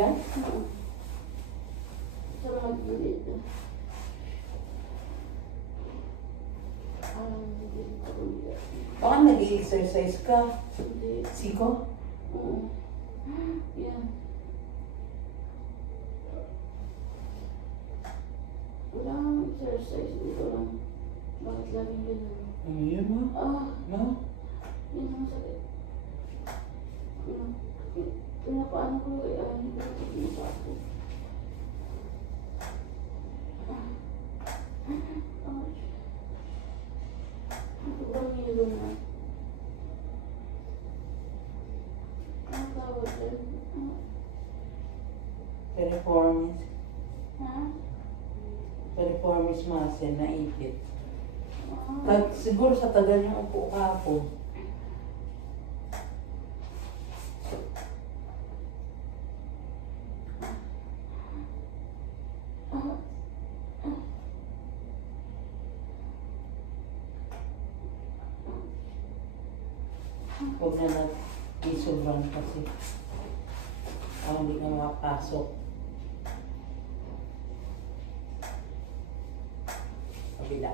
Diyan? Oo. Sa mga gilid. Baka nag-exercise ka. Hindi. Siko? Oo. Yan. Wala akong exercise. Ko lang. Bakit laging ganun? Ano yun mo? Ah, No? yan ang sakit. Ano? Pinapaano ko. Ay, hindi ko na? Ano tawag doon? Piriformis. Ha? Piriformis muscle na ipit. Tag, siguro sa tagal yung upo ka po. Ah. Huwag na nag-isobrang kasi. Ako hindi ka makapasok. Kabila.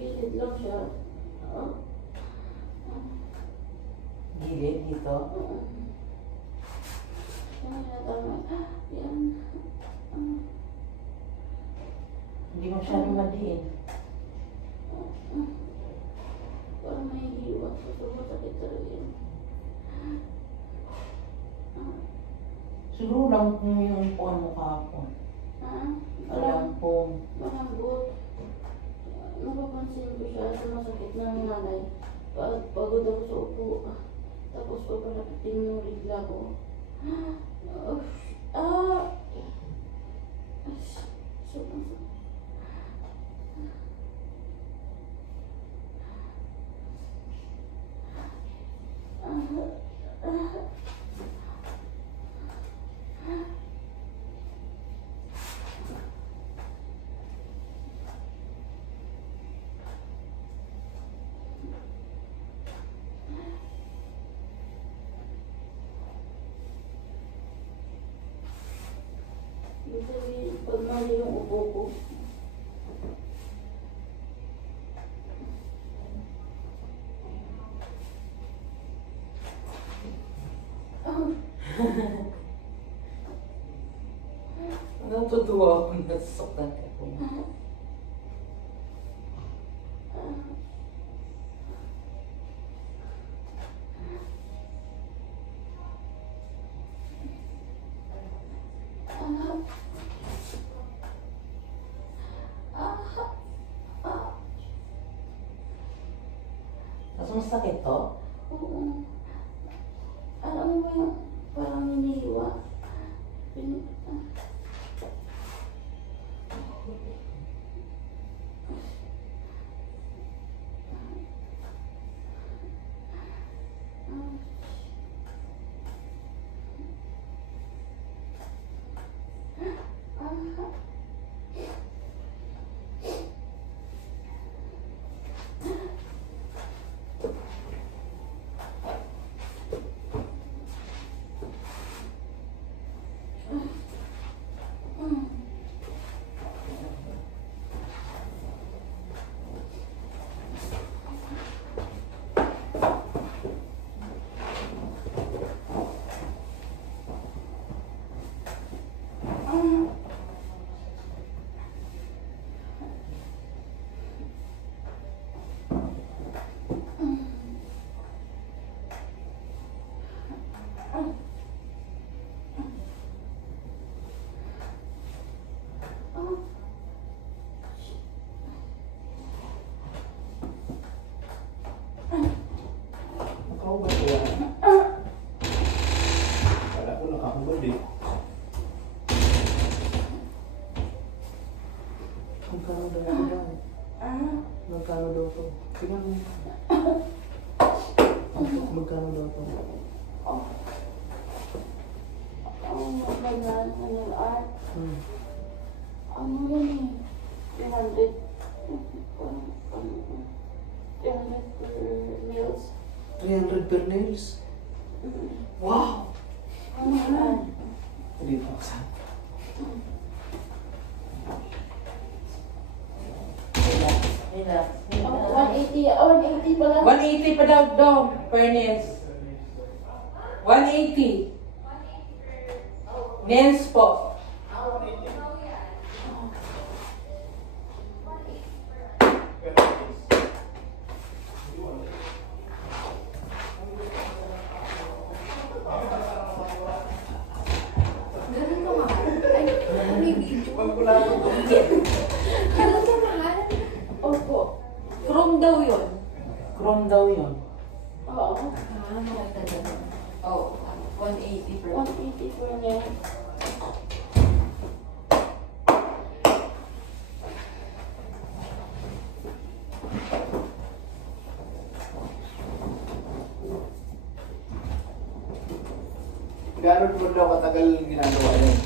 Gilid lang siya. Ah. Gilid dito. Ah. Ah. Hindi masyadong madiin. Parang may hiwa. Sobrang sakit talaga yan. Ah. Siguro lang kung yung upuan mo kahapon. Ah, Alam po. malambot. Napapansin ko siya sa masakit ng nanay. Pag pagod ako sa upo. Tapos papalapitin yung rigla ko. Ah! Ah! Sobrang sakit. Pag mali yung upo ko, Natutuwa ako nasasaktan ka po. Mas masakit to? oo. Alam mo ba yung parang hinihiwa? Pin- Ikaw ba yan? Kala ko nakahubad eh. Magkano daw ito daw? Ah, Magkano daw to? Tingnan mo. Magkano daw to? oh. NLR. Hmm. Ano yan eh? 300. Ano, ano, 300 per meals. 300 per nails. Wow! Ano yan? 3,000. Relax. Oh, 180. Ah, 180 pala. 180 pa daw daw per nails. 180. Nails po. Ganun ka mahal? Ay, may video. Pagkulado ko. Ganun ka mahal? Opo. Chrome daw yun. Chrome daw yun. Oo. Ah, nakita ganun. Oh, 180 per 180 per meal. Gano'n mo daw katagal ginagawa yun?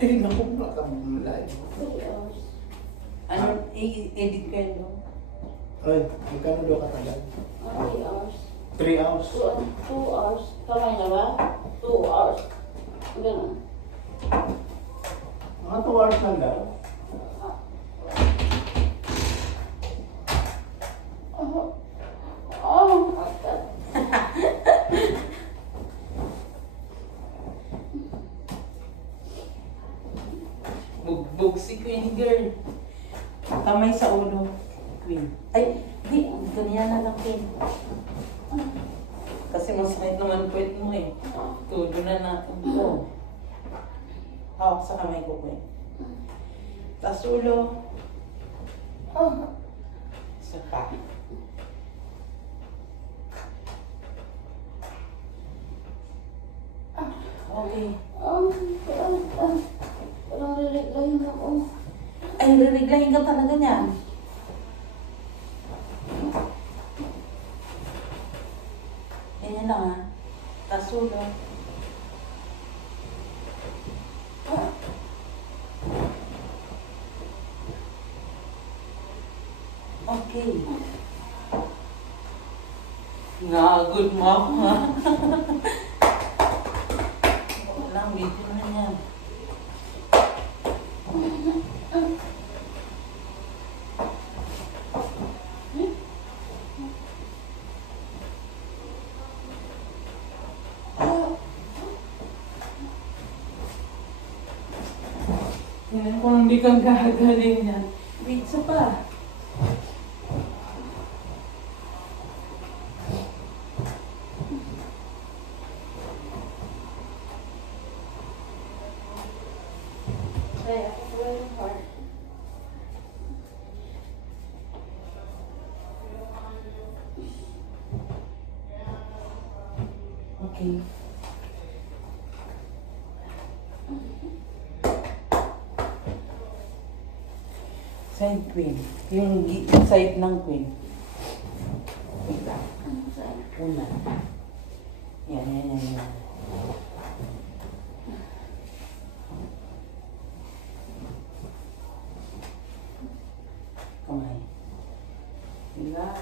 Eh, naku, nakamulay. 3 hours. Ano, yun no? Ay, magkano daw katagal? Ah, 3 hours. 3 hours. 2 hours. Kamay na ba? 2 hours. Ganun. Mga 2 hours lang daw. Oh. Oh. Bugbog si Queen Girl. Kamay sa ulo. Queen. Ay, di. Ganyan na lang, Queen. Kasi masakit naman puwet mo eh. Tudo na natin ito. Hawak sa kamay ko, Queen. Tapos ulo. Isa pa. Okay. Oh, parang, parang liliglayin ako. Ay, ririglahin ka talaga niyan. Ganyan lang ah. Tapos ulo. Ah, Okay. Nagod mo ako ha. Walang video na yan. Tingnan kung hindi kang gagaling yan. Pizza pa. Kaya ako very hard. Okay. Side queen. Yung side ng queen. Sa'yo? Una. Yan, yan, yan, yan. Kamay. Relax.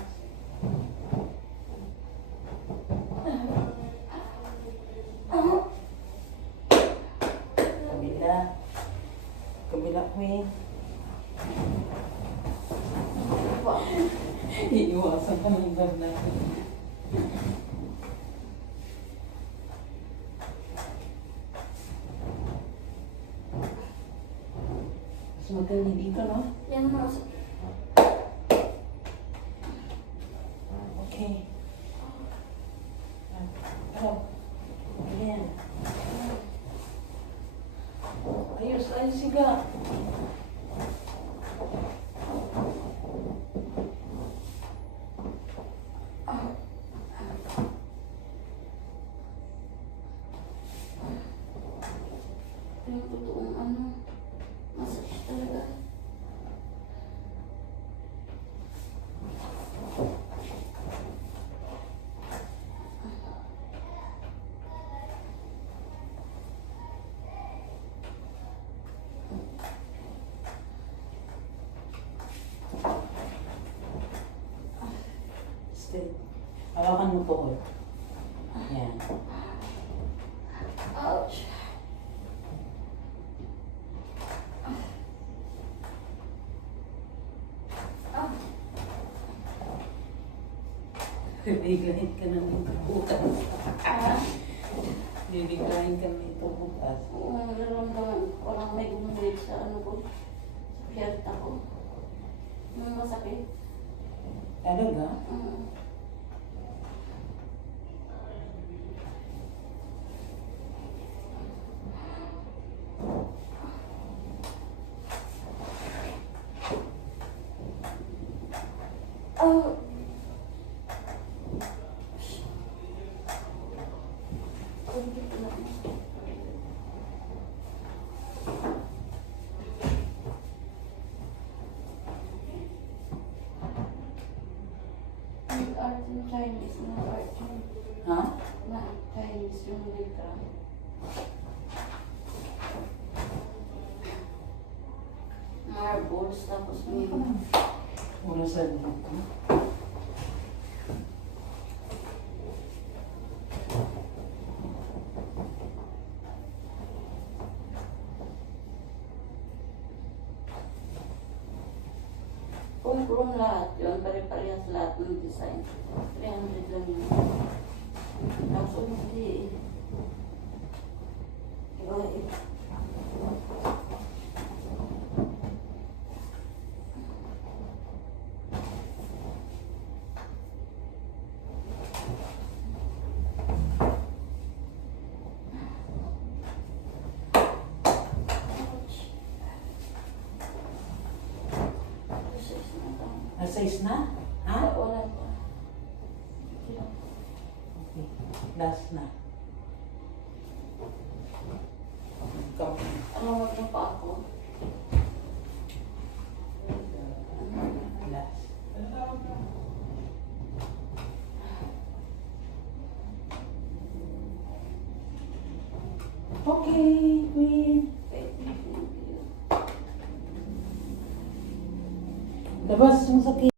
Kabila. Kabila, queen. Wow. Iiwasan ka ng ganda. Mas maganda dito, no? Yan mo. Okay. Oh. Ayan. Ayos, ayos, siga. Yung totoong ano. Masakit talaga. Sit. Hawakan mo po ko. Yan. Ouch. Ah, Bibiglahin ka na nito bukas. ah, Bibiglahin ka ito bukas. ang nararamdaman ko, parang may gumulit sa ano ko, sa piyerta ko. Nung masakit. Talaga? Mm. Oh. Oh, dito na. Nag-art yung Chinese, nag-art yung Ha? na Chinese yung letra. Marbles, tapos may Puro sa dito. Kung chrome lahat yun, pare-parehas lahat ng design. 300 lang yun. Tapos hindi. Iba eh. Ouch. Six na Na-size na? Ha? Wala pa. Okay. Last na. Ikaw. Ano wag na pa ako? Last. Okay, Queen. Labas yung sakit.